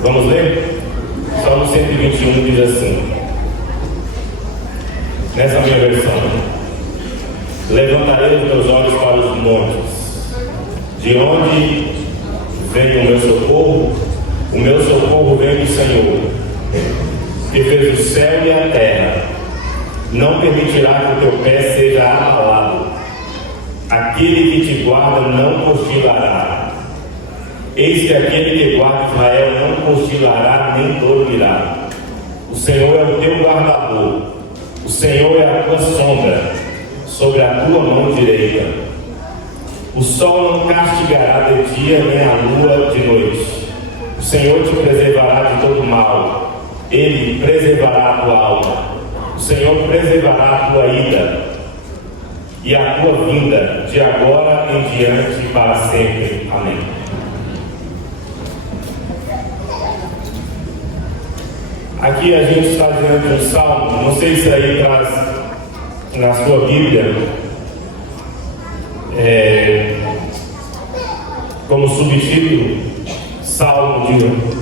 Vamos ler? Salmo 121 diz assim, nessa minha versão: levantarei os meus olhos para os montes, de onde vem o meu socorro? O meu socorro vem do Senhor, que fez o céu e a terra. Não permitirá que o teu pé seja abalado. Aquele que te guarda não cochilará. Eis que aquele que guarda Israel não cochilará nem dormirá. O Senhor é o teu guardador. O Senhor é a tua sombra sobre a tua mão direita. O sol não castigará de dia, nem a lua de noite. O Senhor te preservará de todo mal. Ele preservará a tua alma. O Senhor preservará a tua ida e a tua vinda, de agora em diante para sempre. Amém. Aqui a gente está diante de um salmo, não sei se aí traz na sua Bíblia como subtítulo salmo de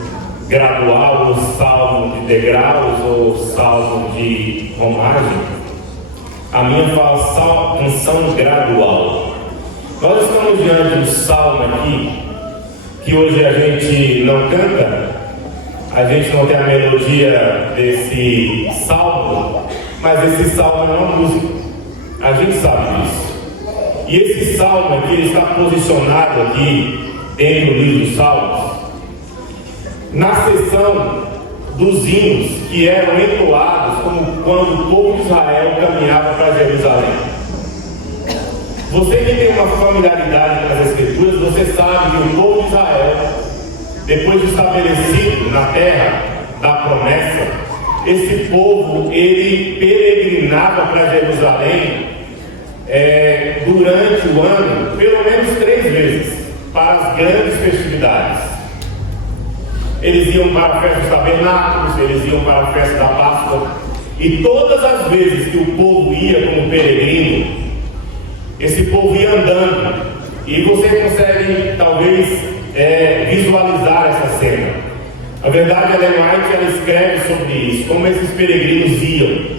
gradual, ou salmo de degraus, ou salmo de romagem. A minha fala canção gradual. Nós estamos diante de um salmo aqui que hoje a gente não canta, a gente não tem a melodia desse salmo, mas esse salmo é uma música, a gente sabe disso. E esse salmo aqui, ele está posicionado aqui dentro do livro dos Salmos na seção dos hinos que eram entoados como quando o povo de Israel caminhava para Jerusalém. Você que tem uma familiaridade com as Escrituras, você sabe que o povo de Israel, depois de estabelecido na terra da promessa, esse povo, ele peregrinava para Jerusalém durante o ano, pelo menos 3 vezes, para as grandes festividades. Eles iam para a festa dos tabernáculos, eles iam para a festa da Páscoa, e todas as vezes que o povo ia como peregrino, esse povo ia andando, e você consegue talvez visualizar essa cena. A verdade, Ellen White, ela escreve sobre isso, como esses peregrinos iam.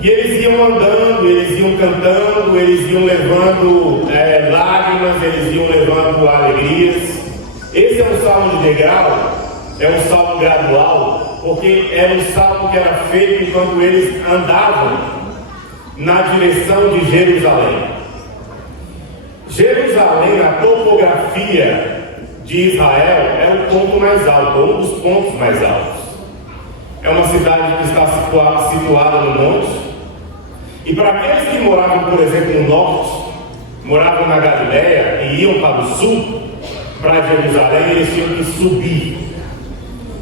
E eles iam andando, eles iam cantando, eles iam levando lágrimas, eles iam levando alegrias. Esse é um salmo de degrau, é um salmo gradual, porque era um salmo que era feito enquanto eles andavam na direção de Jerusalém. Jerusalém, na topografia de Israel, é o ponto mais alto, um dos pontos mais altos. É uma cidade que está situada no monte. E para aqueles que moravam, por exemplo, no norte, moravam na Galileia e iam para o sul, para Jerusalém, eles tinham que subir,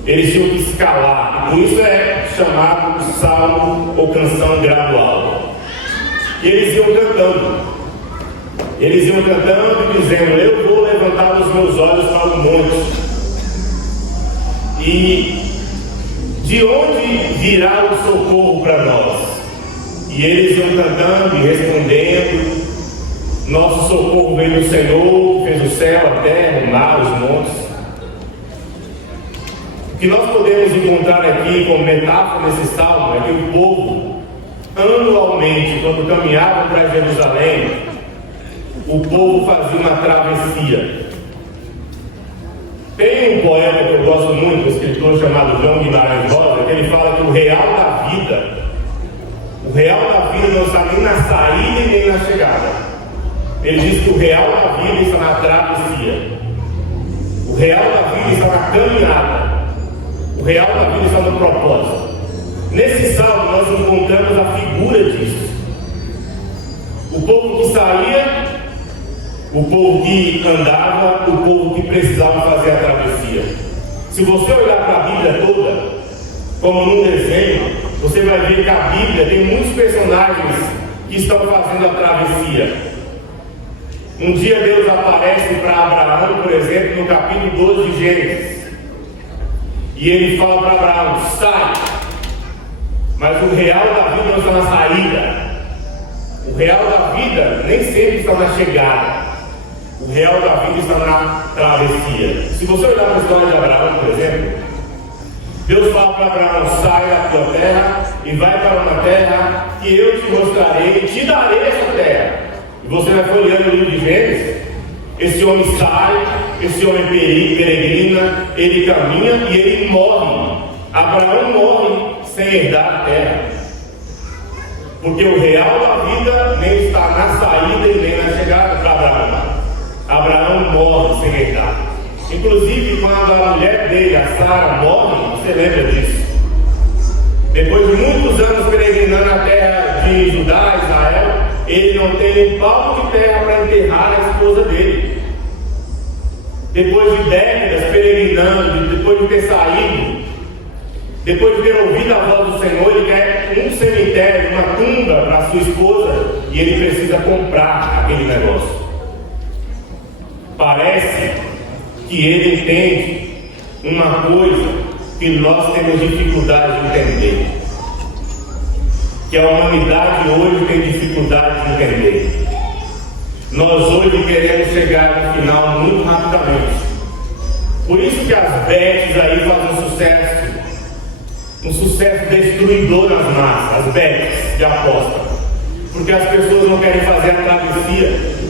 eles tinham que escalar, e por isso é chamado de salmo ou canção gradual. E eles iam cantando e dizendo: eu vou levantar os meus olhos para o monte, e de onde virá o socorro para nós? E eles iam cantando e respondendo: nosso socorro vem do Senhor, que fez o céu, a terra, o mar, os montes. O que nós podemos encontrar aqui como metáfora nesse salmo é que o povo, anualmente, quando caminhava para Jerusalém, o povo fazia uma travessia. Tem um poeta que eu gosto muito, um escritor chamado João Guimarães Rosa, que ele fala que o real da vida não está nem na saída e nem na chegada. Ele diz que o real da vida está na travessia. O real da vida está na caminhada. O real da vida está no propósito. Nesse salmo nós encontramos a figura disso. O povo que saía, o povo que andava, o povo que precisava fazer a travessia. Se você olhar para a Bíblia toda, como num desenho, você vai ver que a Bíblia tem muitos personagens que estão fazendo a travessia. Um dia Deus aparece para Abraão, por exemplo, no capítulo 12 de Gênesis. E ele fala para Abraão: sai. Mas o real da vida não está na saída. O real da vida nem sempre está na chegada. O real da vida está na travessia. Se você olhar para a história de Abraão, por exemplo, Deus fala para Abraão: sai da tua terra e vai para uma terra que eu te mostrarei, te darei essa terra. E você vai folheando o livro de Gênesis. Esse homem sai, esse homem peregrina, ele caminha e ele morre. Abraão morre sem herdar a terra, porque o real da vida nem está na saída e nem na chegada para Abraão. Abraão morre sem herdar. Inclusive, quando a mulher dele, a Sara, morre, você lembra disso? Depois de muitos anos peregrinando na terra de Judá, Israel, ele não tem um palmo de terra para enterrar a esposa dele. Depois de décadas peregrinando, depois de ter saído, depois de ter ouvido a voz do Senhor, ele quer um cemitério, uma tumba para sua esposa, e ele precisa comprar aquele negócio. Parece que ele entende uma coisa que nós temos dificuldade de entender, que a humanidade hoje tem dificuldade de entender. Nós hoje queremos chegar no final muito rapidamente. Por isso que as bets aí fazem um sucesso destruidor nas massas, as bets de aposta, porque as pessoas não querem fazer a travessia.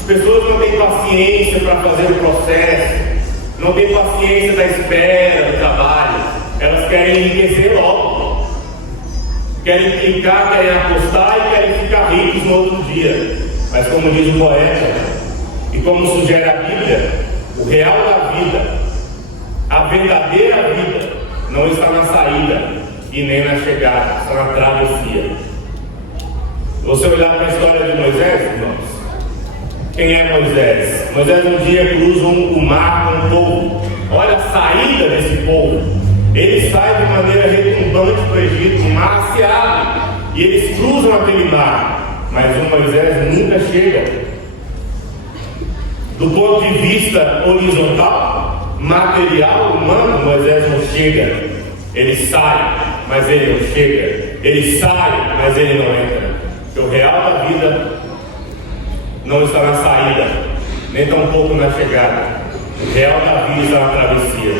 As pessoas não têm paciência para fazer o processo, não têm paciência da espera do trabalho. Elas querem enriquecer logo, querem clicar, querem apostar e querem ficar ricos no outro dia. Mas como diz o poeta, e como sugere a Bíblia, o real da vida, a verdadeira vida, não está na saída e nem na chegada, está na travessia. Se você olhar para a história de Moisés, irmãos, quem é Moisés? Moisés um dia cruza o mar com um povo. Olha a saída desse povo. Ele sai de maneira retumbante para o Egito, o mar se abre e eles cruzam aquele mar. Mas o Moisés nunca chega. Do ponto de vista horizontal, material, humano, Moisés não chega. Ele sai, mas ele não chega. Ele sai, mas ele não entra. Porque o real da vida não está na saída, nem tampouco na chegada. O real da vida está na travessia.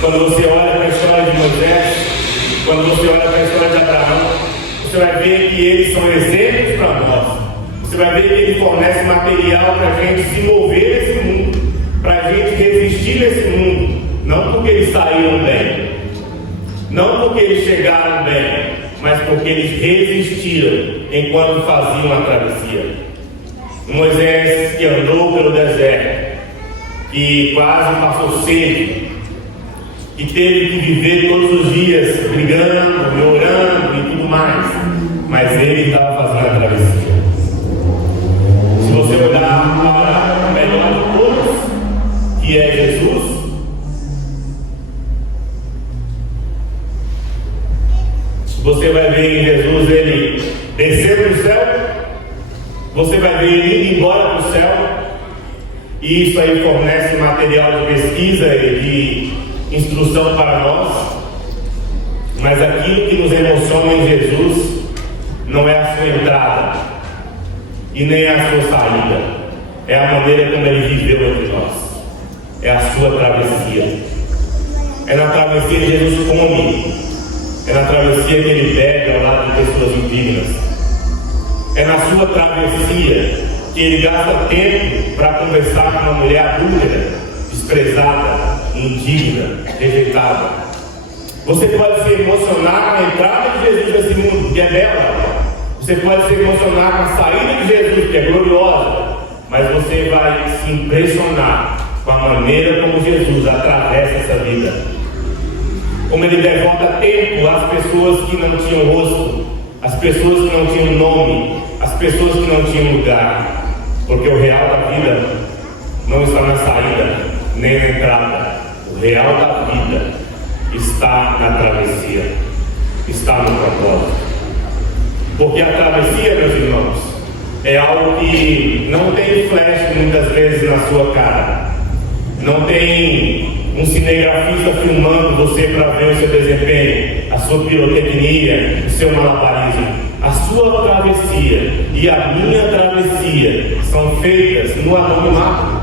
Quando você olha para a história de Moisés, quando você olha para a história de Abraão, você vai ver que eles são exemplos para nós. Você vai ver que ele fornece material para a gente se mover nesse mundo, para a gente resistir nesse mundo. Não porque eles saíram bem, não porque eles chegaram bem, mas porque eles resistiram enquanto faziam a travessia. Moisés que andou pelo deserto, que quase passou sede, que teve que viver todos os dias brigando, orando e tudo mais, mas ele estava fazendo a travessia. Se você olhar para o melhor de todos, que é Jesus, você vai ver em Jesus ele descer para o céu, você vai ver ele indo embora para o céu, e isso aí fornece material de pesquisa e de instrução para nós. Mas aquilo que nos emociona em Jesus não é a sua entrada e nem a sua saída, é a maneira como ele viveu entre nós, é a sua travessia. É na travessia que Jesus come, é na travessia que ele bebe ao lado de pessoas indignas, é na sua travessia que ele gasta tempo para conversar com uma mulher adúltera, desprezada, indigna, rejeitada. Você pode se emocionar com a entrada de Jesus nesse mundo, que é bela. Você pode se emocionar com a saída de Jesus, que é gloriosa. Mas você vai se impressionar com a maneira como Jesus atravessa essa vida, como ele devota tempo às pessoas que não tinham rosto, às pessoas que não tinham nome, às pessoas que não tinham lugar. Porque o real da vida não está na saída, nem na entrada. O real da vida está na travessia, está no propósito. Porque a travessia, meus irmãos, é algo que não tem flash muitas vezes na sua cara. Não tem um cinegrafista filmando você para ver o seu desempenho, a sua pirotecnia, o seu malabarismo. a sua travessia e a minha travessia são feitas no anonimato.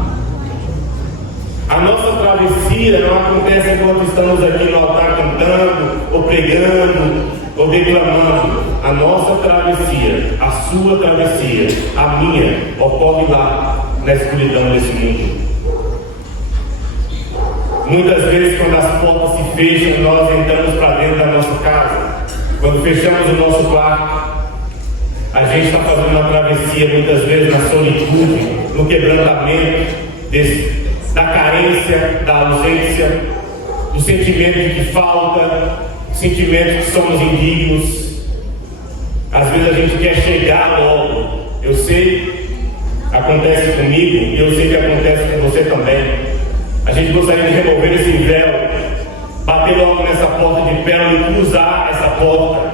A nossa travessia não acontece enquanto estamos aqui no altar cantando, ou pregando, ou declamando. A nossa travessia, a sua travessia, a minha, ocorre lá, na escuridão desse mundo. Muitas vezes, quando as portas se fecham, nós entramos para dentro da nossa casa. Quando fechamos o nosso quarto, a gente está fazendo uma travessia, muitas vezes na solitude, no quebrantamento da carência, da ausência, do sentimento de que falta, do sentimento de que somos indignos. Às vezes a gente quer chegar logo. Eu sei, acontece comigo, e eu sei que acontece com você também. A gente gostaria de remover esse véu, bater logo nessa porta de pérola e cruzar essa porta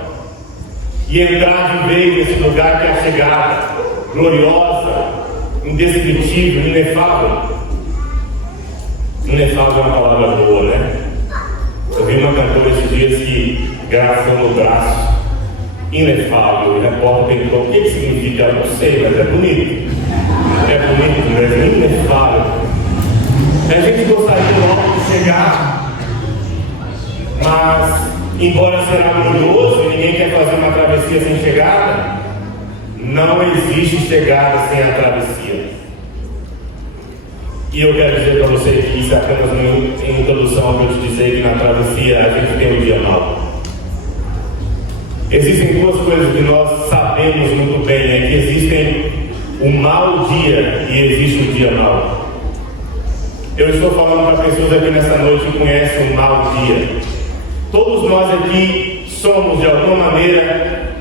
e entrar de vez nesse lugar que é a chegada gloriosa, indescritível, inefável. Inefável é uma palavra boa, né? Eu vi uma cantora esses dias que grafou no braço inefável, e a porta perguntou o que significa. Eu não sei, mas é bonito. É bonito, mas é inefável. A gente gostaria logo de chegar, mas embora será glorioso e ninguém quer fazer uma travessia sem chegada, não existe chegada sem a travessia. E eu quero dizer para você que isso é apenas uma introdução ao que eu te dizer, que na travessia a gente tem um dia mau. Existem duas coisas que nós sabemos muito bem, é que existem o mau dia e existe o dia mau. Eu estou falando para pessoas aqui nessa noite que conhecem o mau dia. Todos nós aqui somos, de alguma maneira,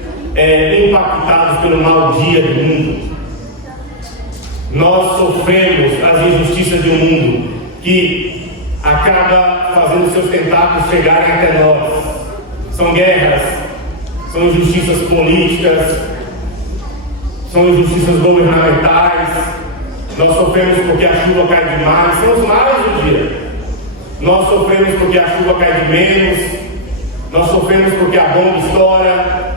impactados pelo mau dia do mundo. Nós sofremos as injustiças de um mundo que acaba fazendo seus tentáculos chegarem até nós. São guerras, são injustiças políticas, são injustiças governamentais. Nós sofremos porque a chuva cai demais, são os males do dia. Nós sofremos porque a chuva cai de menos, nós sofremos porque a bomba estoura.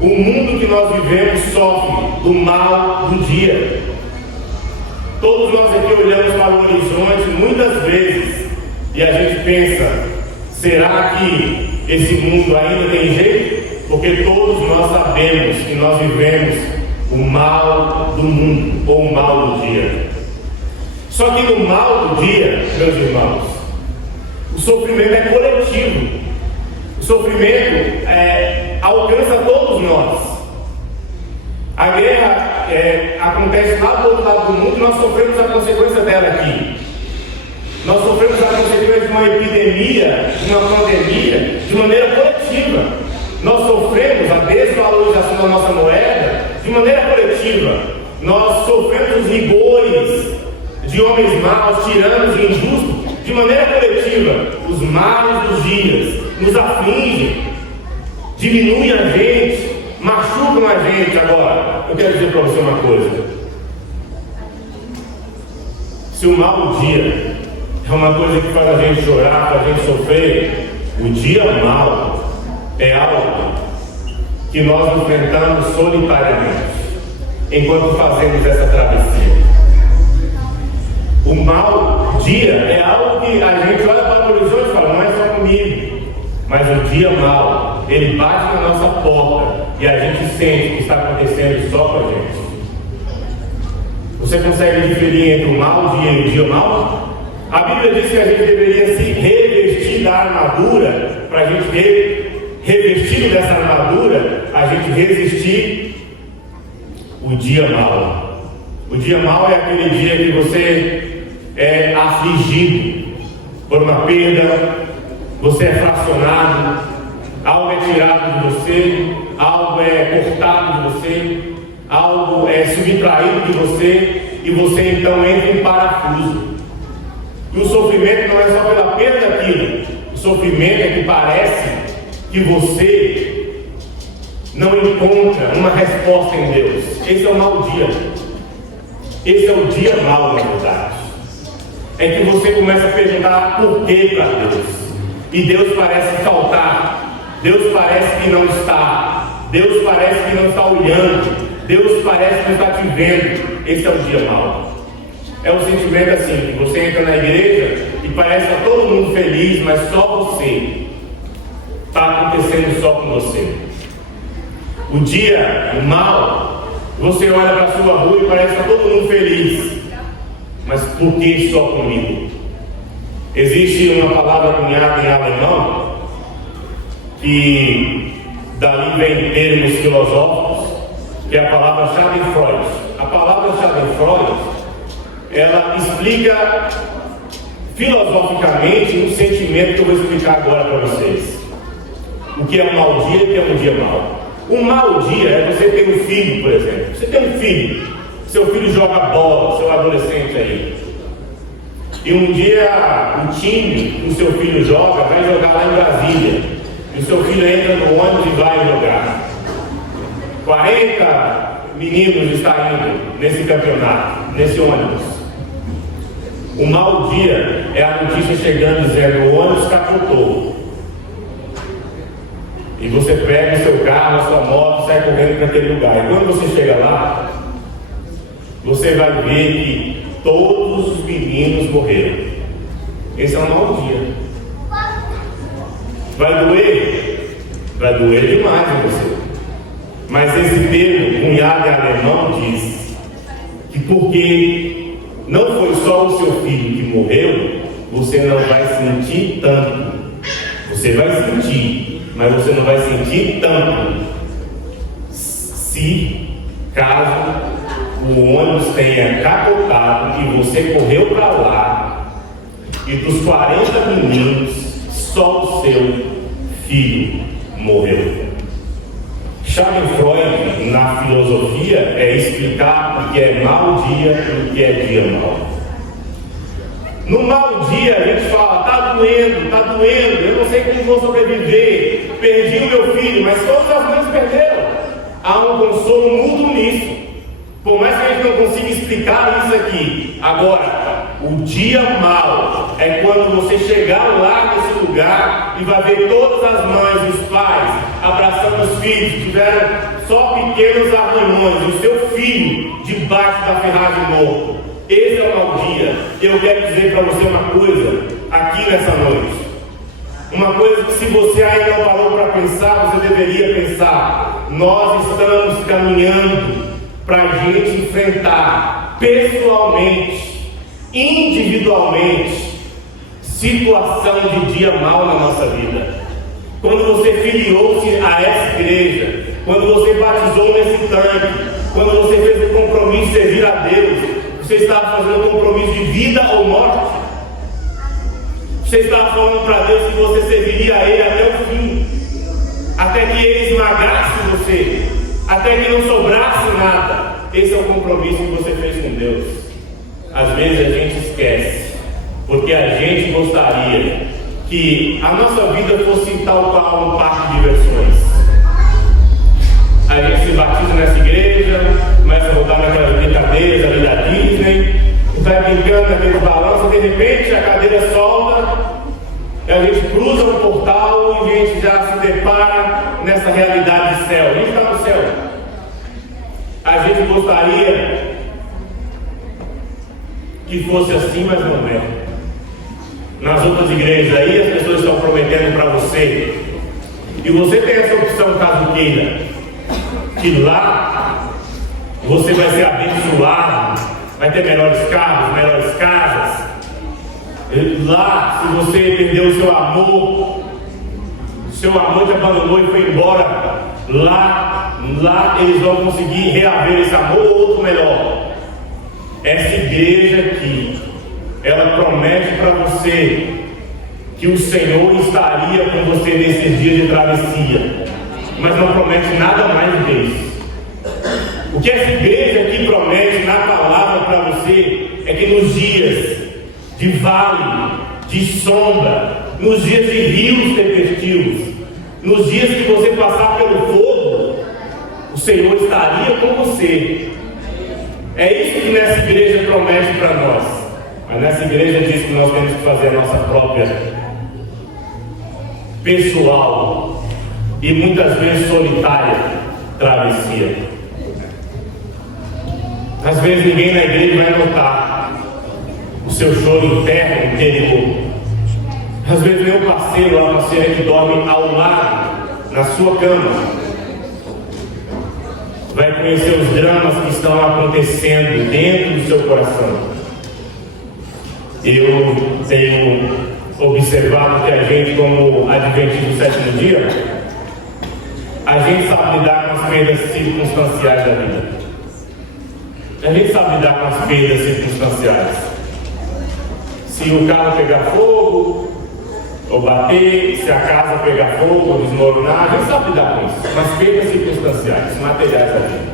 O mundo que nós vivemos sofre do mal do dia. Todos nós aqui olhamos para o horizonte muitas vezes e a gente pensa, será que esse mundo ainda tem jeito? Porque todos nós sabemos que nós vivemos o mal do mundo, ou o mal do dia. Só que no mal do dia, meus irmãos, o sofrimento é coletivo. O sofrimento alcança todos nós. A guerra acontece lá do outro lado do mundo e nós sofremos a consequência dela aqui. Nós sofremos a consequência de uma epidemia, de uma pandemia, de maneira coletiva. Nós sofremos a desvalorização da nossa moeda de maneira coletiva. Nós sofremos os rigores de homens maus, tiranos e injustos de maneira coletiva. Os males dos dias nos afligem, diminuem a gente, machucam a gente. Agora, eu quero dizer para você uma coisa: se o mal do dia é uma coisa que faz a gente chorar, faz a gente sofrer, o dia mau é algo que nós enfrentamos solitariamente enquanto fazemos essa travessia. O mau dia é algo que a gente olha para o horizonte e fala, não é só comigo. Mas o dia mau, ele bate na nossa porta e a gente sente que está acontecendo só com a gente. Você consegue diferir entre o mau dia e o dia mau? A Bíblia diz que a gente deveria se revestir da armadura para a gente revestido dessa armadura, a gente resistir o dia mau. O dia mau é aquele dia que você é afligido por uma perda, você é fracionado, algo é tirado de você, algo é cortado de você, algo é subtraído de você, e você então entra em parafuso. E o sofrimento não é só pela perda daquilo, o sofrimento é que parece que você não encontra uma resposta em Deus. Esse é o mau dia. Esse é o dia mau, na verdade. É que você começa a perguntar por que para Deus. E Deus parece faltar. Deus parece que não está. Deus parece que não está olhando, Deus parece que não está te vendo. Esse é o dia mau. É um sentimento assim, que você entra na igreja e parece que está todo mundo feliz, mas só você. Está acontecendo só com você. O dia mau, você olha para a sua rua e parece que está todo mundo feliz, mas por que só comigo? Existe uma palavra cunhada em alemão, que dali vem termos filosóficos, que é a palavra Schadenfreude. A palavra Schadenfreude, ela explica filosoficamente um sentimento que eu vou explicar agora para vocês. O que é um mau dia e o que é um dia mau. Um mau dia é você ter um filho, por exemplo. Você tem um filho, seu filho joga bola, seu adolescente aí. E um dia o time que o seu filho joga vai jogar lá em Brasília. E o seu filho entra no ônibus e vai jogar. 40 meninos estão indo nesse campeonato, nesse ônibus. O mau dia é a notícia chegando dizendo: o ônibus capotou. E você pega o seu carro, a sua moto, sai correndo para aquele lugar. E quando você chega lá, você vai ver que todos os meninos morreram. Esse é um mau dia. Vai doer? Vai doer demais em você. Mas esse termo, cunhado em alemão, diz que porque não foi só o seu filho que morreu, você não vai sentir tanto. Você vai sentir, mas você não vai sentir tanto se caso o ônibus tenha capotado e você correu para lá e dos 40 meninos só o seu filho morreu. Schadenfreude na filosofia é explicar o que é mau dia e o que é dia mau. No mau dia a gente fala: está doendo, eu não sei como vou sobreviver, perdi o meu filho, mas todas as mães perderam. Há um consolo mútuo nisso. Por mais que a gente não consiga explicar isso aqui. Agora, o dia mau é quando você chegar lá nesse lugar e vai ver todas as mães e os pais abraçando os filhos, tiveram só pequenos arranhões, e o seu filho debaixo da ferragem morto. Esse é o mau dia. Eu quero dizer para você uma coisa aqui nessa noite. Uma coisa que, se você ainda não parou para pensar, você deveria pensar. Nós estamos caminhando para a gente enfrentar pessoalmente, individualmente, situação de dia mau na nossa vida. Quando você filiou-se a essa igreja, quando você batizou nesse tanque, quando você fez o compromisso de servir a Deus, você estava fazendo um compromisso de vida ou morte? Você estava falando para Deus que você serviria a Ele até o fim, até que Ele esmagasse você, até que não sobrasse nada. Esse é o compromisso que você fez com Deus. Às vezes a gente esquece, porque a gente gostaria que a nossa vida fosse tal qual um parque de diversões. A gente se batiza nessa igreja, começa a voltar naquelas brincadeiras ali da Disney, vai brincando naqueles balanços, de repente a cadeira solta, e a gente cruza um portal e a gente já se depara nessa realidade de céu. A gente está no céu. A gente gostaria que fosse assim, mas não é. Nas outras igrejas aí, as pessoas estão prometendo para você, e você tem essa opção caso queira, que lá você vai ser abençoado, vai ter melhores carros, melhores casas. Lá, se você perdeu o seu amor te abandonou e foi embora, lá eles vão conseguir reaver esse amor ou outro melhor. Essa igreja aqui, ela promete para você que o Senhor estaria com você nesses dias de travessia, mas não promete nada mais disso. O que essa igreja aqui promete na palavra para você é que nos dias de vale, de sombra, nos dias de rios tempestivos, nos dias que você passar pelo fogo, o Senhor estaria com você. É isso que nessa igreja promete para nós. Mas nessa igreja diz que nós temos que fazer a nossa própria pessoal e muitas vezes solitária travessia. Às vezes ninguém na igreja vai notar o seu choro interno, interior. Às vezes nem o parceiro lá, a parceira que dorme ao lado, na sua cama, vai conhecer os dramas que estão acontecendo dentro do seu coração. Eu tenho observado que a gente, como adventista do sétimo dia, a gente sabe lidar com as perdas circunstanciais da vida. A gente sabe lidar com as perdas circunstanciais. Se o carro pegar fogo, ou bater, se a casa pegar fogo, ou desmoronar, a gente sabe lidar com isso. Mas perdas circunstanciais, materiais da vida.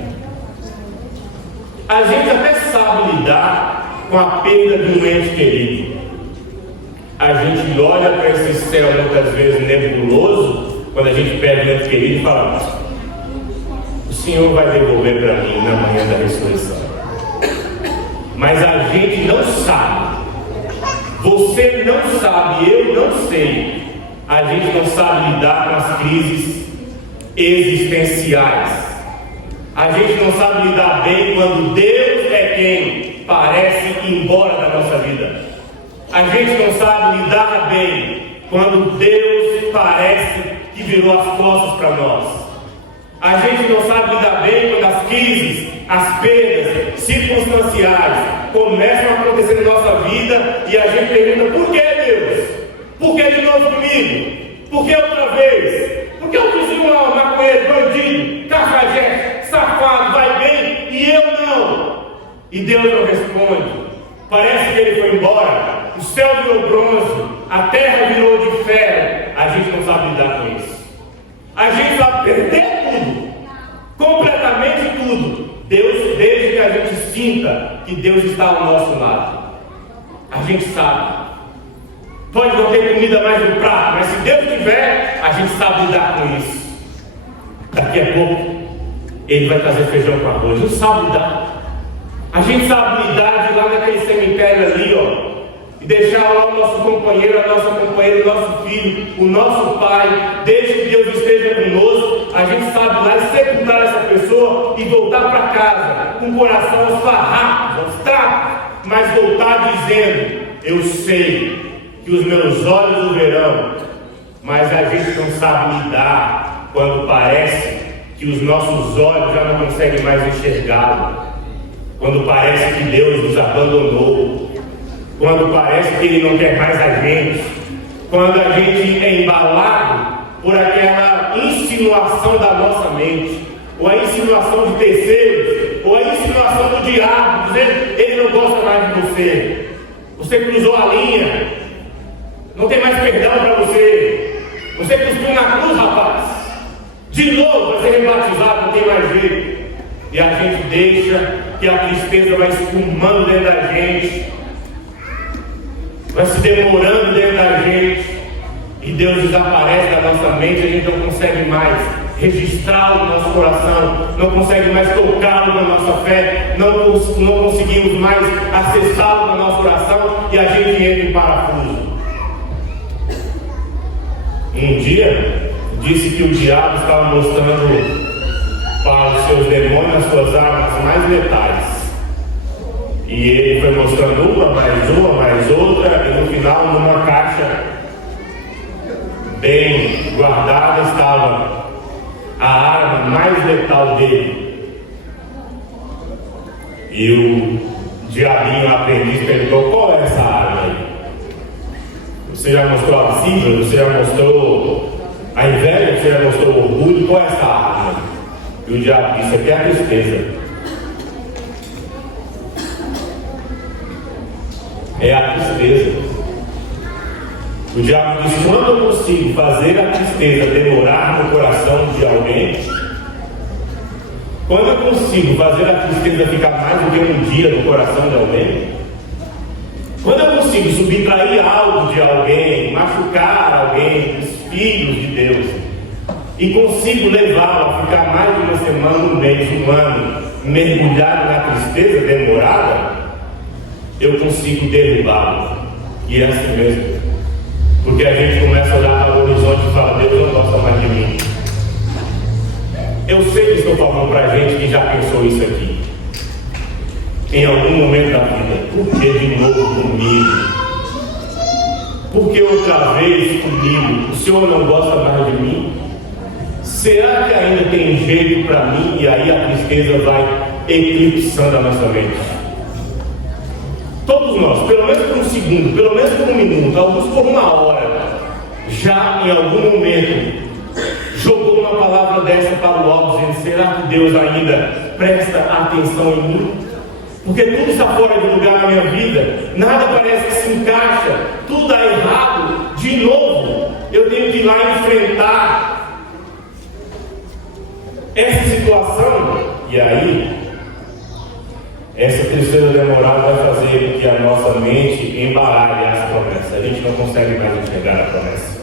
A gente até sabe lidar com a perda de um ente querido. A gente olha para esse céu muitas vezes nebuloso, quando a gente perde um ente querido e fala: o Senhor vai devolver para mim na manhã da ressurreição. Mas a gente não sabe. Você não sabe, eu não sei. A gente não sabe lidar com as crises existenciais. A gente não sabe lidar bem quando Deus é quem parece ir embora da nossa vida. A gente não sabe lidar bem quando Deus parece que virou as costas para nós. A gente não sabe lidar bem quando as crises, as perdas circunstanciais começam a acontecer na nossa vida e a gente pergunta: por que, Deus? Por que de novo comigo? Por que outra vez? Por que eu preciso um maconheiro, bandido, cafajeste, safado, vai bem e eu não? E Deus não responde. Parece que ele foi embora, o céu virou bronze, a terra virou de ferro. A gente não sabe lidar com isso. A gente vai perder tudo, completamente tudo. Deus, desde que a gente sinta que Deus está ao nosso lado. A gente sabe. Pode não ter comida mais no prato, mas se Deus tiver, a gente sabe lidar com isso. Daqui a pouco Ele vai trazer feijão com arroz. A gente sabe lidar. A gente sabe lidar de lá naquele cemitério ali, ó, e deixar lá o nosso companheiro, a nossa companheira, o nosso filho, o nosso pai, desde que Deus esteja conosco. A gente sabe lá sepultar essa pessoa e voltar para casa com o coração aos farrapos, aos trapos, mas voltar dizendo: eu sei que os meus olhos o verão. Mas a gente não sabe lidar quando parece que os nossos olhos já não conseguem mais enxergá-lo, quando parece que Deus nos abandonou, quando parece que Ele não quer mais a gente, quando a gente é embalado por aquela insinuação da nossa mente, ou a insinuação de terceiros, ou a insinuação do diabo, dizendo: ele não gosta mais de você, você cruzou a linha, não tem mais perdão para você, você cuspiu na cruz, rapaz, de novo vai ser rebatizado, não tem mais jeito. E a gente deixa que a tristeza vai espumando dentro da gente, vai se demorando dentro da gente, e Deus desaparece da nossa mente. A gente não consegue mais registrá-lo no nosso coração, não consegue mais tocá-lo na nossa fé, não conseguimos mais acessá-lo no nosso coração, e a gente entra em parafuso. Um dia disse que o diabo estava mostrando para os seus demônios as suas armas mais letais, e ele foi mostrando uma, mais outra, e no final, numa caixa bem guardada, estava a arma mais letal dele. E o diabinho aprendiz perguntou: qual é essa arma aí? Você já mostrou a símbolo? Você já mostrou a inveja? Você já mostrou o orgulho? Qual é essa arma? E o diabo disse: aqui é a tristeza. É a tristeza. O diabo disse: quando eu consigo fazer a tristeza demorar no coração de alguém, quando eu consigo fazer a tristeza ficar mais do que um dia no coração de alguém, quando eu consigo subtrair algo de alguém, machucar alguém, os filhos de Deus, e consigo levá-lo a ficar mais de uma semana, um mês, um ano, mergulhado na tristeza demorada, eu consigo derrubá-lo. E é assim mesmo. Porque a gente começa a olhar para o horizonte e fala: Deus não gosta mais de mim. Eu sei que estou já pensou isso aqui? Em algum momento da vida, por que de novo comigo? Por que outra vez comigo? O Senhor não gosta mais de mim? Será que ainda tem jeito para mim? E aí a tristeza vai eclipsando a nossa mente. Todos nós, pelo menos por um segundo, pelo menos por um minuto, alguns por uma hora, já em algum momento jogou uma palavra dessa para o alto, dizendo: será que Deus ainda presta atenção em mim? Porque tudo está fora de lugar na minha vida, nada parece que se encaixa, tudo dá errado. De novo, eu tenho que ir lá enfrentar essa situação. E aí, essa tristeza demorada vai fazer com que a nossa mente embaralhe as promessas. A gente não consegue mais enxergar a promessa.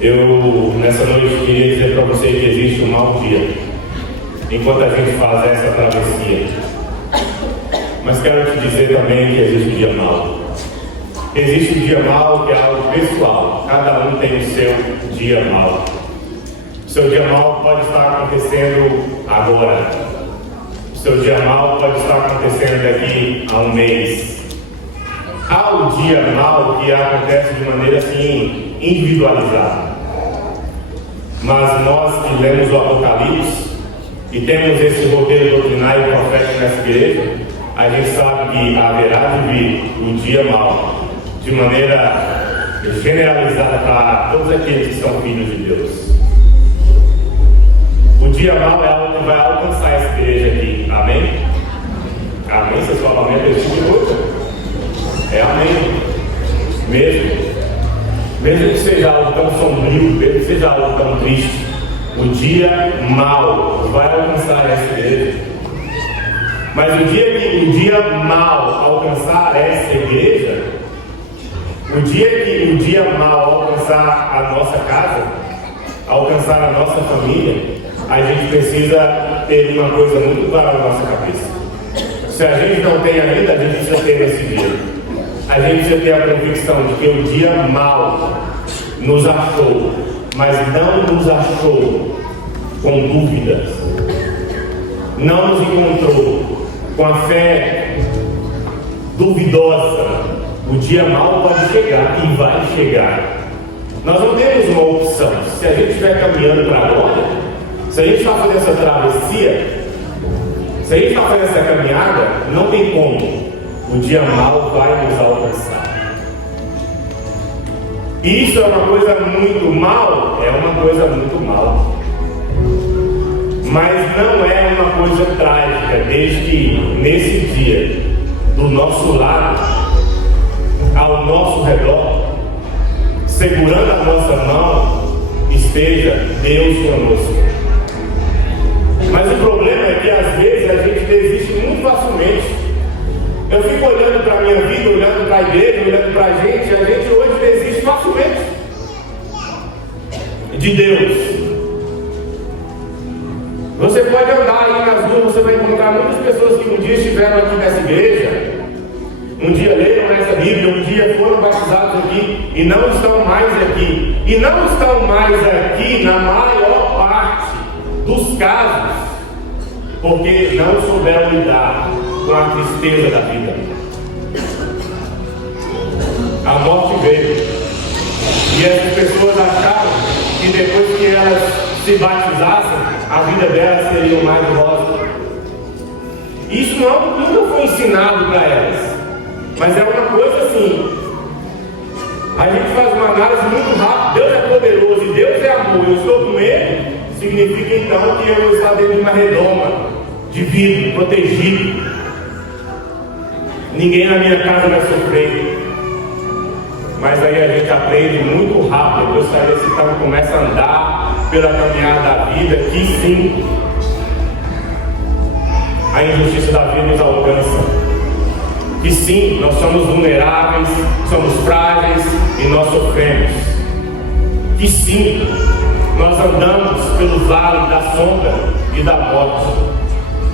Eu, nessa noite, queria dizer para você que existe um mau dia enquanto a gente faz essa travessia. Mas quero te dizer também que existe um dia mau. Existe um dia mau que é algo pessoal. Cada um tem o seu dia mau. O seu dia mau pode estar acontecendo agora. O seu dia mau pode estar acontecendo daqui a um mês. Há um dia mau que acontece de maneira assim individualizada. Mas nós que lemos o Apocalipse e temos esse roteiro doutrinário e profético nessa igreja, a gente sabe que haverá de vir o dia mau de maneira generalizada para todos aqueles que são filhos de Deus. O dia mau é algo que vai alcançar essa igreja aqui. Amém? Amém? Vocês falam amém? Eu digo de coisa. É amém. Mesmo que seja algo tão sombrio, mesmo que seja algo tão triste, o dia mau vai alcançar essa igreja. Mas o dia mau alcançar essa igreja, o dia mau alcançar a nossa casa, alcançar a nossa família, a gente precisa ter uma coisa muito clara na nossa cabeça. Se a gente não tem ainda, a gente precisa ter esse dia. A gente precisa ter a convicção de que o dia mau nos achou, mas não nos achou com dúvidas. Não nos encontrou com a fé duvidosa. O dia mau pode chegar e vai chegar. Nós não temos uma opção. Se a gente estiver caminhando para a glória, se a gente está fazendo essa travessia, se a gente está fazendo essa caminhada, não tem como. O dia mau vai nos alcançar. Isso é uma coisa muito mal? É uma coisa muito mal. Mas não é uma coisa trágica, desde que nesse dia, do nosso lado, ao nosso redor, segurando a nossa mão, esteja Deus conosco. Mas o problema é que às vezes a gente desiste muito facilmente. Eu fico olhando para a minha vida, olhando para a igreja, olhando para a gente hoje desiste facilmente de Deus. Você pode andar aí nas ruas, você vai encontrar muitas pessoas que um dia estiveram aqui nessa igreja, um dia leram essa Bíblia, um dia foram batizados aqui e não estão mais aqui. E não estão mais aqui na maior parte dos casos, porque não souberam lidar com a tristeza da vida. A morte veio. E essas pessoas acharam que depois que elas se batizassem, a vida delas seria mais rosa. Isso nunca foi ensinado para elas. Mas é uma coisa assim. A gente faz uma análise muito rápida. Deus é poderoso e Deus é amor. Eu estou com Ele, significa então que eu vou estar dentro de uma redoma de vidro, protegido. Ninguém na minha casa vai sofrer. Mas aí a gente aprende muito rápido. Eu gostaria que então começa a andar pela caminhada da vida, que sim, a injustiça da vida nos alcança. Que sim, nós somos vulneráveis, somos frágeis e nós sofremos. Que sim, nós andamos pelo vale da sombra e da morte.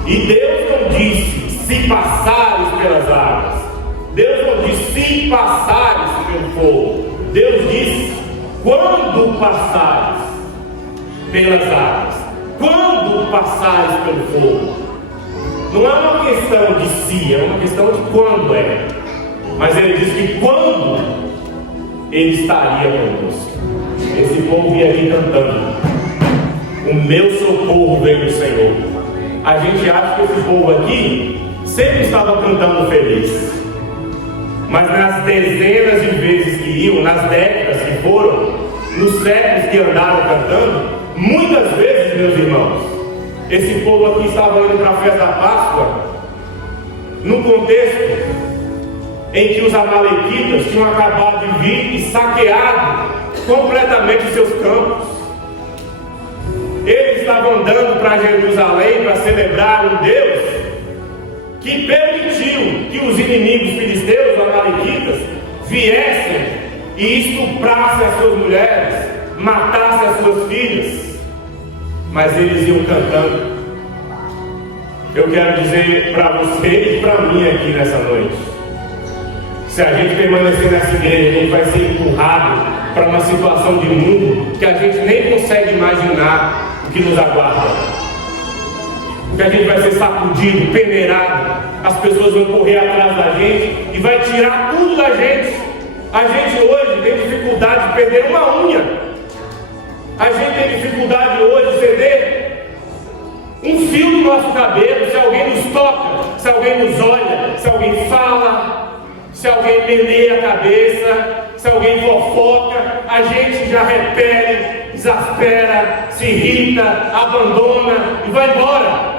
E Deus não disse: se passares pelas águas. Deus não disse: se passares pelo fogo. Deus disse: quando passares pelas águas. quando passares pelo fogo. Não é uma questão de se, é uma questão de quando é. Mas ele diz que quando ele estaria conosco. Esse povo ia aqui cantando: o meu socorro vem do Senhor. A gente acha que esse povo aqui sempre estava cantando feliz, mas nas dezenas de vezes que iam, nas décadas que foram, nos séculos que andaram cantando, muitas vezes, meus irmãos, esse povo aqui estava indo para a festa da Páscoa num contexto em que os amalequitas tinham acabado de vir e saqueado completamente os seus campos. Eles estavam andando para Jerusalém para celebrar um Deus que permitiu que os inimigos filisteus, os amalequitas, viessem e estuprassem as suas mulheres, matassem as suas filhas. Mas eles iam cantando. Eu quero dizer para você e para mim aqui nessa noite: se a gente permanecer nessa igreja, a gente vai ser empurrado para uma situação de mundo que a gente nem consegue imaginar o que nos aguarda. Que a gente vai ser sacudido, peneirado, as pessoas vão correr atrás da gente e vai tirar tudo da gente. A gente hoje tem dificuldade de perder uma unha. A gente tem dificuldade hoje de ceder um fio do nosso cabelo, se alguém nos toca, se alguém nos olha, se alguém fala, se alguém peneia a cabeça, se alguém fofoca, a gente já repele, exaspera, se irrita, abandona e vai embora.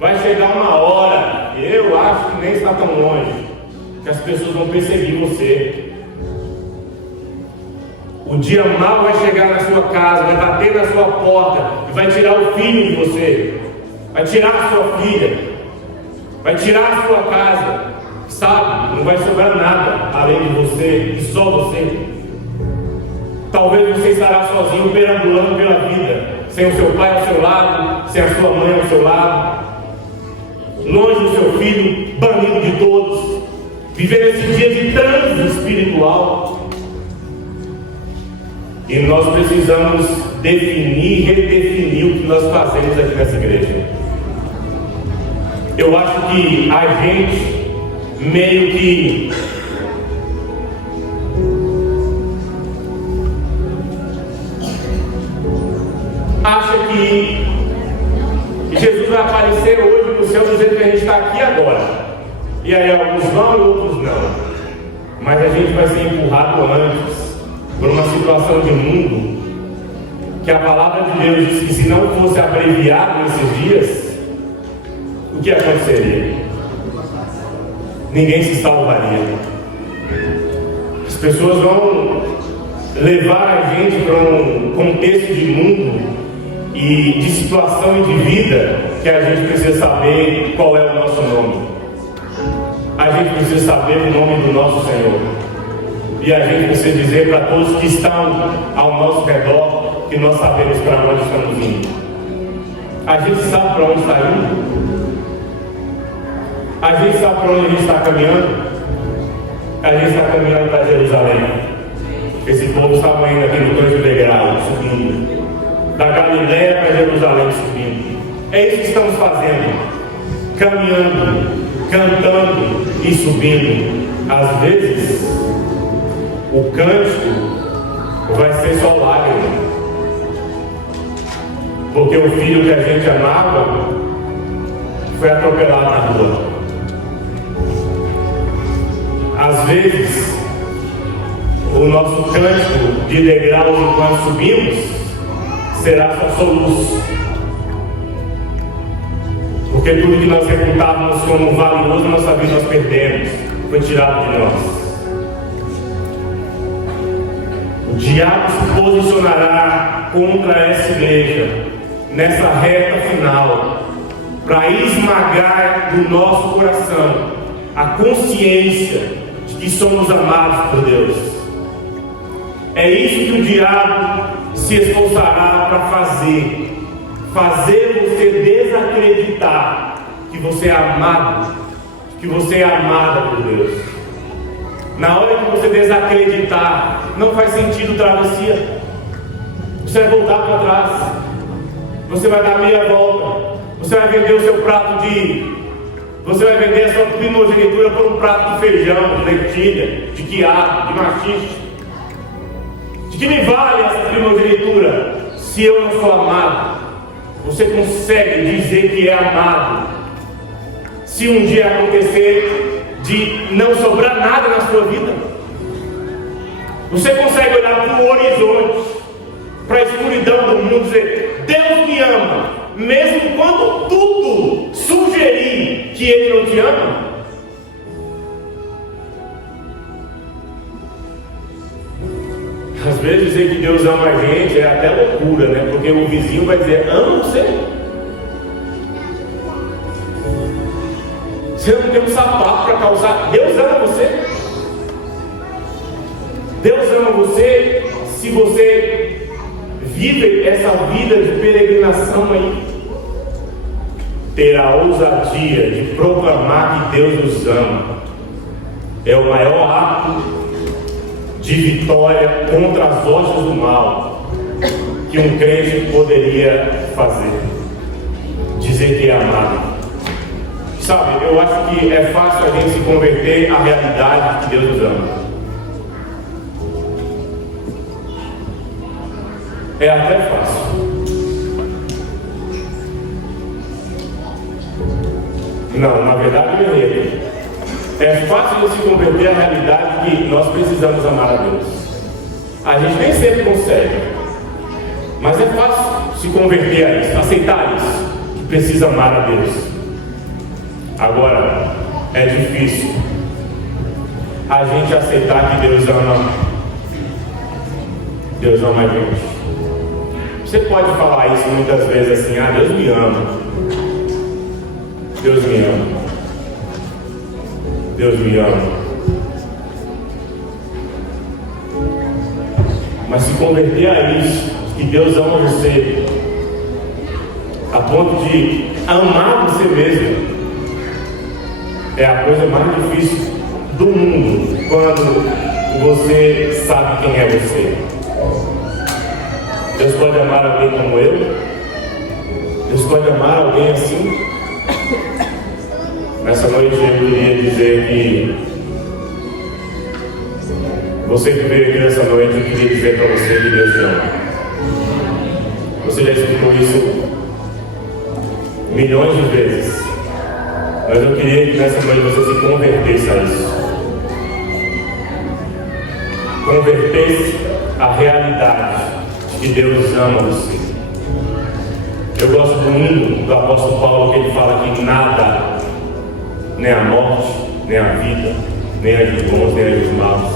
Vai chegar uma hora, eu acho que nem está tão longe, que as pessoas vão perseguir você. O dia mal vai chegar na sua casa, vai bater na sua porta e vai tirar o filho de você, vai tirar a sua filha, vai tirar a sua casa. Sabe, não vai sobrar nada além de você e só você. Talvez você estará sozinho perambulando pela vida, sem o seu pai ao seu lado, sem a sua mãe ao seu lado, longe do seu filho, banido de todos, vivendo esse dia de trânsito espiritual. E nós precisamos definir e redefinir o que nós fazemos aqui nessa igreja. Eu acho que a gente meio que acha que Jesus vai aparecer hoje no céu do jeito que a gente está aqui agora, e aí alguns vão e outros não, mas a gente vai ser empurrado antes por uma situação de mundo que a palavra de Deus diz que se não fosse abreviado nesses dias, o que aconteceria? Ninguém se salvaria. As pessoas vão levar a gente para um contexto de mundo e de situação e de vida que a gente precisa saber qual é o nosso nome. A gente precisa saber o nome do nosso Senhor. E a gente precisa dizer para todos que estão ao nosso redor que nós sabemos para onde estamos indo. A gente sabe para onde está indo? A gente sabe para onde a gente está caminhando? A gente está caminhando para Jerusalém. Esse povo estava indo aqui no 2 degrau, subindo. Da Galileia para Jerusalém, subindo. É isso que estamos fazendo. Caminhando, cantando e subindo. Às vezes, o cântico vai ser só lágrima. Porque o filho que a gente amava foi atropelado na rua. Às vezes, o nosso cântico de degraus enquanto subimos será só soluço. Porque tudo que nós reputávamos como valioso na nossa vida nós perdemos, foi tirado de nós. O diabo se posicionará contra essa igreja nessa reta final para esmagar do nosso coração a consciência de que somos amados por Deus. É isso que o diabo se esforçará para fazer você desacreditar que você é amado, que você é amada por Deus. Na hora que você desacreditar, não faz sentido travessia. Você vai voltar para trás. Você vai dar meia volta. Você vai vender o seu prato você vai vender a sua primogenitura por um prato de feijão, de lentilha, de quiabo, de machixe. De que me vale essa primogenitura se eu não sou amado? Você consegue dizer que é amado se um dia acontecer de não sobrar nada na sua vida? Você consegue olhar para o horizonte, para a escuridão do mundo e dizer: Deus me ama, mesmo quando tudo sugerir que Ele não te ama? Às vezes dizer que Deus ama a gente é até loucura, né? Porque o vizinho vai dizer: ama você? Você não tem um sapato para calçar. Deus ama você? Deus ama você se você vive essa vida de peregrinação aí. Ter a ousadia de proclamar que Deus nos ama é o maior ato de vitória contra as hostes do mal que um crente poderia fazer. Dizer que é amado. Sabe, eu acho que é fácil a gente se converter à realidade de que Deus nos ama. É até fácil. Não, na verdade eu errei. É fácil de se converter à realidade que nós precisamos amar a Deus. A gente nem sempre consegue, mas é fácil se converter a isso, aceitar isso, que precisa amar a Deus. Agora, é difícil a gente aceitar que Deus ama a gente. Você pode falar isso muitas vezes assim: ah, Deus me ama, Deus me ama, Deus me ama. Mas se converter a isso, que Deus ama você, a ponto de amar você mesmo, é a coisa mais difícil do mundo, quando você sabe quem é você. Deus pode amar alguém como eu? Deus pode amar alguém assim? Nessa noite eu queria dizer que você que veio aqui nessa noite, eu queria dizer para você que Deus te ama. Você já escutou isso milhões de vezes, mas eu queria que nessa noite você se convertesse a isso. Convertesse a realidade de que Deus ama você. Eu gosto do hino do apóstolo Paulo, que ele fala que nada, nem a morte, nem a vida, nem a dos bons, nem a dos maus,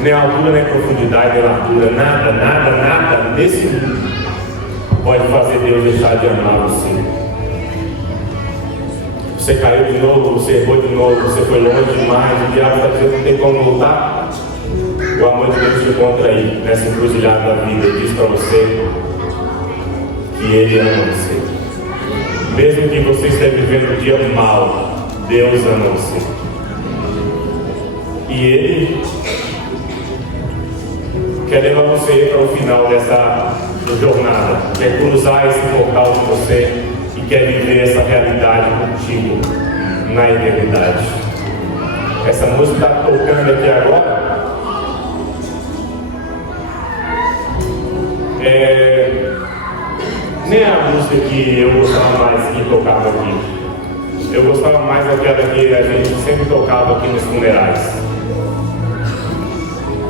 nem a altura, nem a profundidade, nem a largura, nada nesse mundo pode fazer Deus deixar de amar você. Você caiu de novo, você errou de novo, você foi longe demais, o diabo está dizendo que não tem como voltar. O amor de Deus te encontra aí, nessa encruzilhada da vida, e diz para você que Ele ama você. Mesmo que você esteja vivendo um dia mal, Deus ama você. E Ele quer levar você para o final dessa jornada, quer cruzar esse portal com você e quer viver essa realidade contigo na eternidade. Essa música está tocando aqui agora. Nem a música que eu gostava mais que tocava aqui. Eu gostava mais daquela que a gente sempre tocava aqui nos funerais.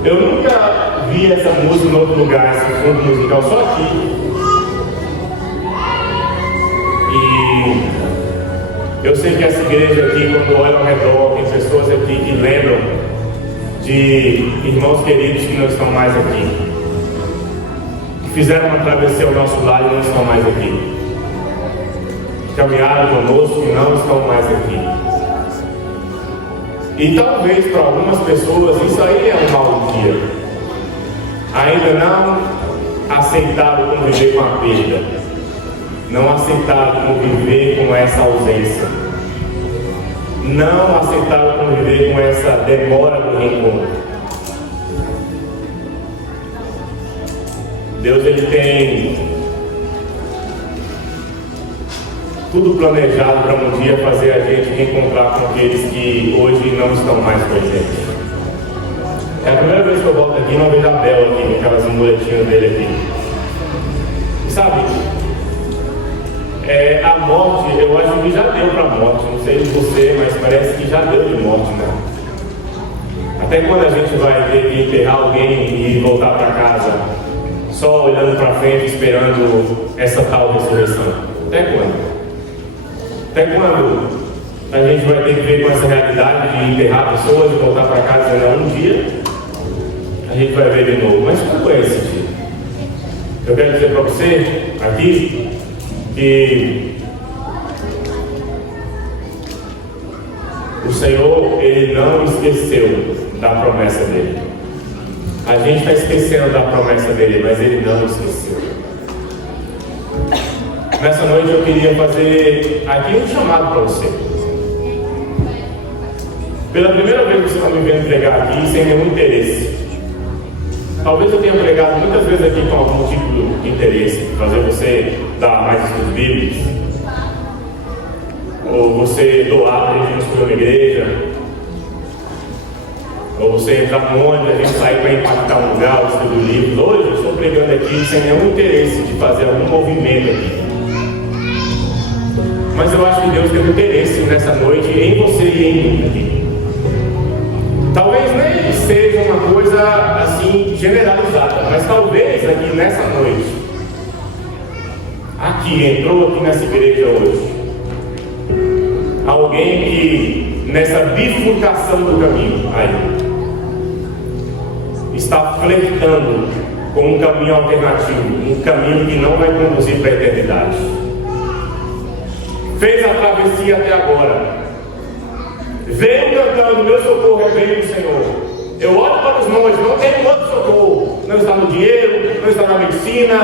Eu nunca vi essa música em outro lugar, esse fundo musical, só aqui. E eu sei que essa igreja aqui, quando olha ao redor, tem pessoas aqui que lembram de irmãos queridos que não estão mais aqui, que fizeram uma travessia ao nosso lado e não estão mais aqui, que caminharam conosco e não estão mais aqui. E talvez para algumas pessoas isso aí é um mau dia. Ainda não aceitaram conviver com a perda, não aceitaram conviver com essa ausência, não aceitaram conviver com essa demora do reencontro. Deus, Ele tem tudo planejado para um dia fazer a gente reencontrar com aqueles que hoje não estão mais presentes. É a primeira vez que eu volto aqui, não vejo a Bel aqui, aquelas muletinhas dele aqui. E sabe, a morte, eu acho que já deu para a morte, não sei de você, mas parece que já deu de morte, né? Até quando a gente vai ter que enterrar alguém e voltar para casa, só olhando para frente, esperando essa tal ressurreição? Até quando? Até quando a gente vai ter que ver com essa realidade de enterrar pessoas e voltar para casa e não um dia? A gente vai ver de novo. Mas quando é esse dia? Eu quero dizer para você aqui que o Senhor, Ele não esqueceu da promessa dele. A gente está esquecendo da promessa dele, mas Ele não esqueceu. Nessa noite eu queria fazer aqui um chamado para você. Pela primeira vez você está me vendo pregar aqui sem nenhum interesse. Talvez eu tenha pregado muitas vezes aqui com algum tipo de interesse, fazer você dar mais estudos bíblicos, ou você doar para a gente construir uma igreja, ou você entrar no ônibus, a gente sair para impactar um lugar, distribuir livros. Hoje eu estou pregando aqui sem nenhum interesse de fazer algum movimento aqui. Mas eu acho que Deus tem interesse nessa noite em você e em mim aqui. Talvez nem seja uma coisa assim generalizada, mas talvez aqui nessa noite, entrou aqui nessa igreja hoje, alguém que nessa bifurcação do caminho aí está flertando com um caminho alternativo, um caminho que não vai conduzir para a eternidade. Fez a travessia até agora, veio cantando: meu socorro veio do Senhor. Eu olho para os montes, não tem outro socorro. Não está no dinheiro, não está na medicina,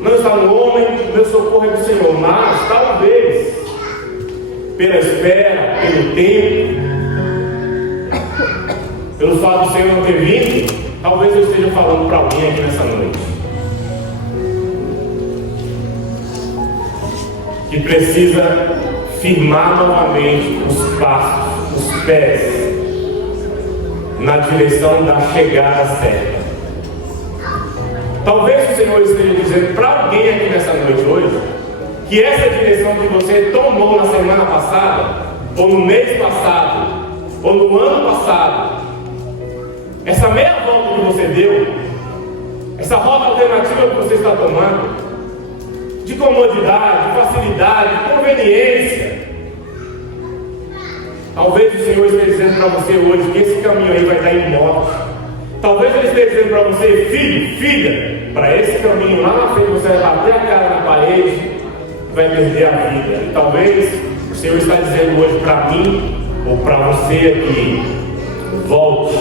não está no homem. Meu socorro é do Senhor. Mas talvez, pela espera, pelo tempo, pelo fato do Senhor não ter vindo, talvez eu esteja falando para alguém aqui nessa noite que precisa firmar novamente os passos, os pés na direção da chegada certa. Talvez o Senhor esteja dizendo para alguém aqui nessa noite hoje que essa direção que você tomou na semana passada, ou no mês passado, ou no ano passado, essa meia volta que você deu, essa rota alternativa que você está tomando, de comodidade, de facilidade, de conveniência, talvez o Senhor esteja dizendo para você hoje que esse caminho aí vai dar em morte. Talvez Ele esteja dizendo para você: filho, filha, para esse caminho lá na frente você vai bater a cara na parede, vai perder a vida. E talvez o Senhor está dizendo hoje para mim ou para você aqui: volte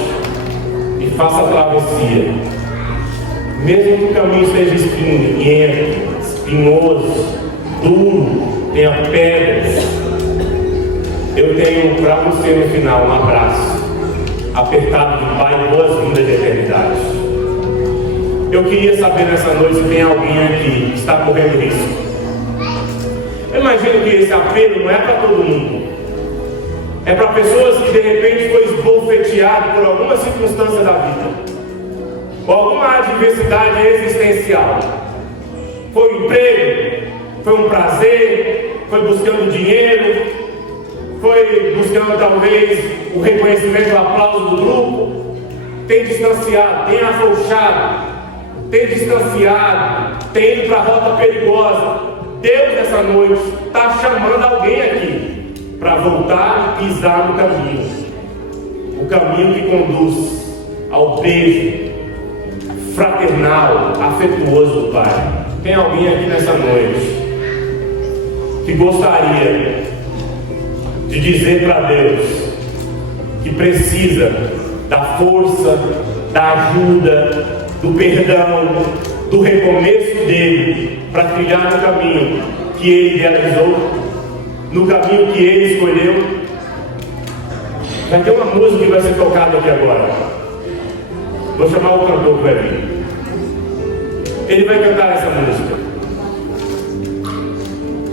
e faça a travessia, mesmo que o caminho esteja espinhento, espinhoso, duro, tenha pedras. Eu tenho para você no final um abraço apertado de Pai, boas-vindas de eternidade. Eu queria saber nessa noite se tem alguém aqui que está correndo risco. Eu imagino que esse apelo não é para todo mundo, é para pessoas que de repente foi esbofeteado por alguma circunstância da vida, ou alguma adversidade existencial. Foi um emprego, foi um prazer, foi buscando dinheiro, foi buscando talvez o reconhecimento e o aplauso do grupo, tem distanciado, tem afrouxado, tem distanciado, tem ido para a rota perigosa. Deus nessa noite está chamando alguém aqui para voltar e pisar no caminho, o caminho que conduz ao beijo fraternal, afetuoso do Pai. Tem alguém aqui nessa noite que gostaria de dizer para Deus que precisa da força, da ajuda, do perdão, do recomeço dele para trilhar no caminho que ele realizou, no caminho que ele escolheu? Vai ter uma música que vai ser tocada aqui agora. Vou chamar o cantor que vai vir. Ele vai cantar essa música.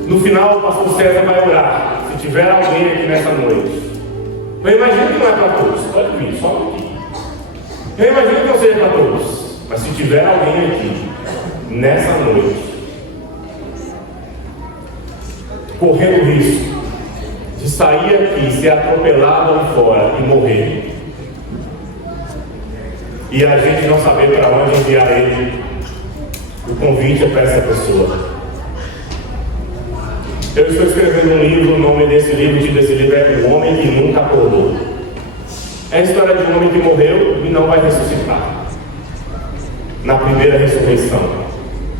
No final, o pastor César vai orar. Se tiver alguém aqui nessa noite, eu imagino que não é para todos. Pode vir, só aqui. Eu imagino que não seja para todos. Mas se tiver alguém aqui nessa noite correndo o risco de sair aqui, ser atropelado lá fora e morrer, e a gente não saber para onde enviar ele, o convite é para essa pessoa. Eu estou escrevendo um livro, o nome desse livro, o título desse livro é O Homem que Nunca Acordou. É a história de um homem que morreu e não vai ressuscitar na primeira ressurreição,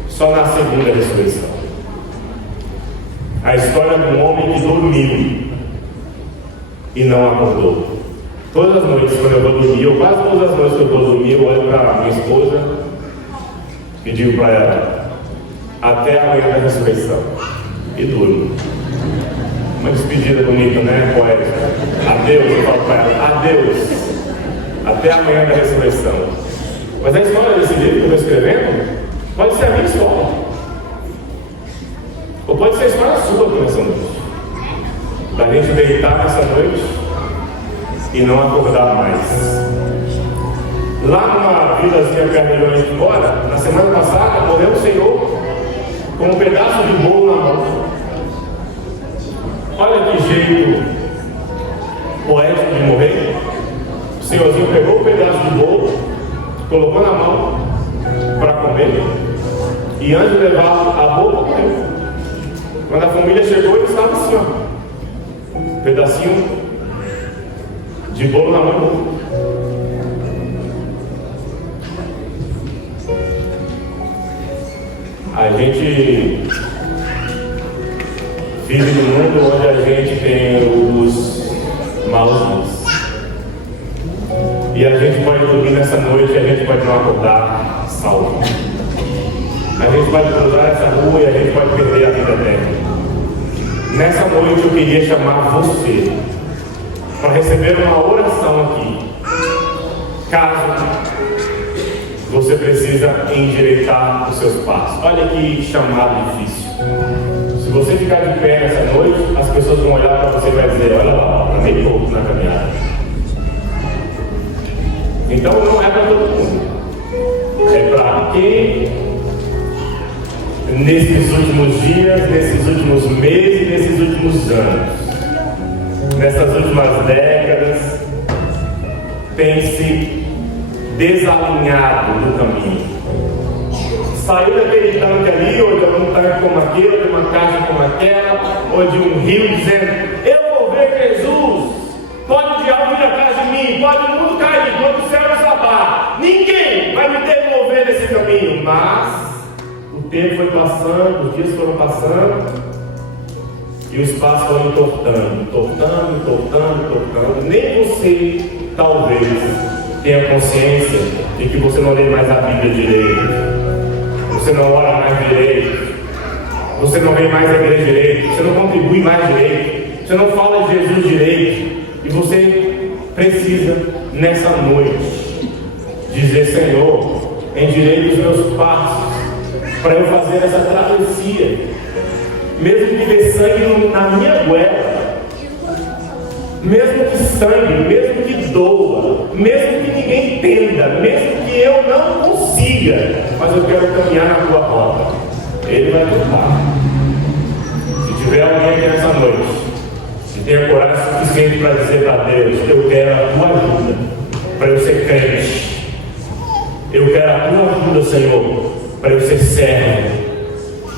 só na segunda ressurreição. A história de um homem que dormiu e não acordou. Todas as noites, quando eu vou dormir, ou quase todas as noites que eu vou dormir, eu olho para minha esposa e digo para ela: até amanhã da ressurreição. E durmo. Uma despedida bonita, né, poética? Adeus, eu falo para ela: adeus, até amanhã da ressurreição. Mas a história desse livro que eu estou escrevendo pode ser a minha história, ou pode ser a história sua aqui nessa noite, da gente deitar nessa noite e não acordar mais. Lá numa vilazinha perto de onde a gente mora, na semana passada, morreu um senhor com um pedaço de bolo na mão. Olha que jeito poético de morrer. O senhorzinho pegou um pedaço de bolo, colocou na mão para comer, e antes de levar a boca, comeu. Quando a família chegou, ele estava assim, ó, um pedacinho de bolo na mão. A gente vive num mundo onde a gente tem os maus dias. E a gente pode dormir nessa noite e a gente pode não acordar salvo. A gente pode cruzar essa rua e a gente pode perder a vida dela. Nessa noite eu queria chamar você para receber uma oração aqui, caso você precisa endireitar os seus passos. Olha que chamado difícil. Se você ficar de pé nessa noite, as pessoas vão olhar para você e vai dizer: olha lá, está meio pouco na caminhada. Então não é para todo mundo. É para quem nesses últimos dias, nesses últimos meses, nesses últimos anos, nessas últimas décadas, tem se desalinhado do caminho. Saiu daquele tanque ali, ou de algum tanque como aquele, ou de uma caixa como aquela, ou de um rio, dizendo: eu vou ver Jesus, pode o diabo vir atrás de mim, pode o mundo cair, pode o céu desabar, ninguém vai me devolver desse caminho. Mas o tempo foi passando, os dias foram passando, e os passos foram entortando. Nem você, talvez, tenha consciência de que você não lê mais a Bíblia direito, você não ora mais direito, você não vem mais à igreja direito, você não contribui mais direito, você não fala de Jesus direito, e você precisa, nessa noite, dizer: Senhor, endireita os meus passos, para eu fazer essa travessia, mesmo que dê sangue na minha goela, mesmo que sangue, mesmo que doa, mesmo que ninguém entenda, mesmo que eu não consiga, mas eu quero caminhar na tua rota. Ele vai lutar. Se tiver alguém aqui nessa noite que tenha coragem suficiente para dizer para Deus: eu quero a tua ajuda para eu ser crente, eu quero a tua ajuda, Senhor, para eu ser servo,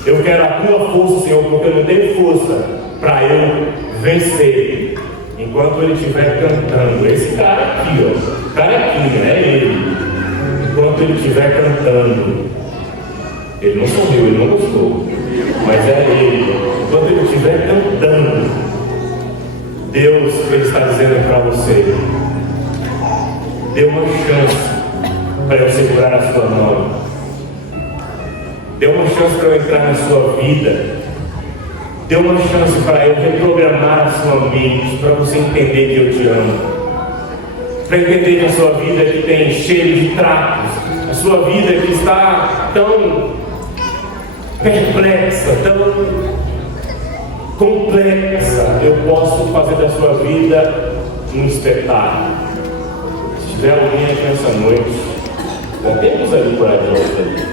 eu quero a tua força, Senhor, porque eu não tenho força para eu vencer. Enquanto ele estiver cantando, esse cara aqui, ó, carequinha, é ele. Enquanto ele estiver cantando, ele não sorriu, ele não gostou, mas é ele. Enquanto ele estiver cantando, Deus, ele está dizendo para você: dê uma chance para eu segurar a sua mão, dê uma chance para eu entrar na sua vida, dê uma chance para eu reprogramar a sua mente, para você entender que eu te amo, para entender que a sua vida que tem cheio de trapos, a sua vida que está tão perplexa, tão complexa, eu posso fazer da sua vida um espetáculo. Se tiver alguém aqui nessa noite, já temos ali corajosos ali.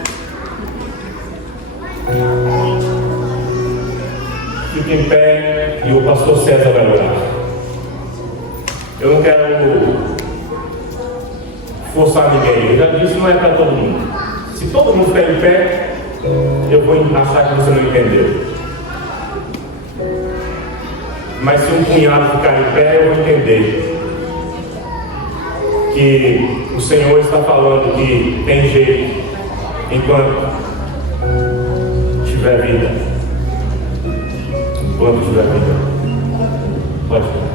Fique em pé e o pastor César vai orar. Eu não quero forçar ninguém, eu já disse, não é para todo mundo. Se todo mundo ficar em pé, eu vou achar que você não entendeu. Mas se um punhado ficar em pé, eu vou entender que o Senhor está falando que tem jeito enquanto tiver vida. Enquanto tiver vida. Pode.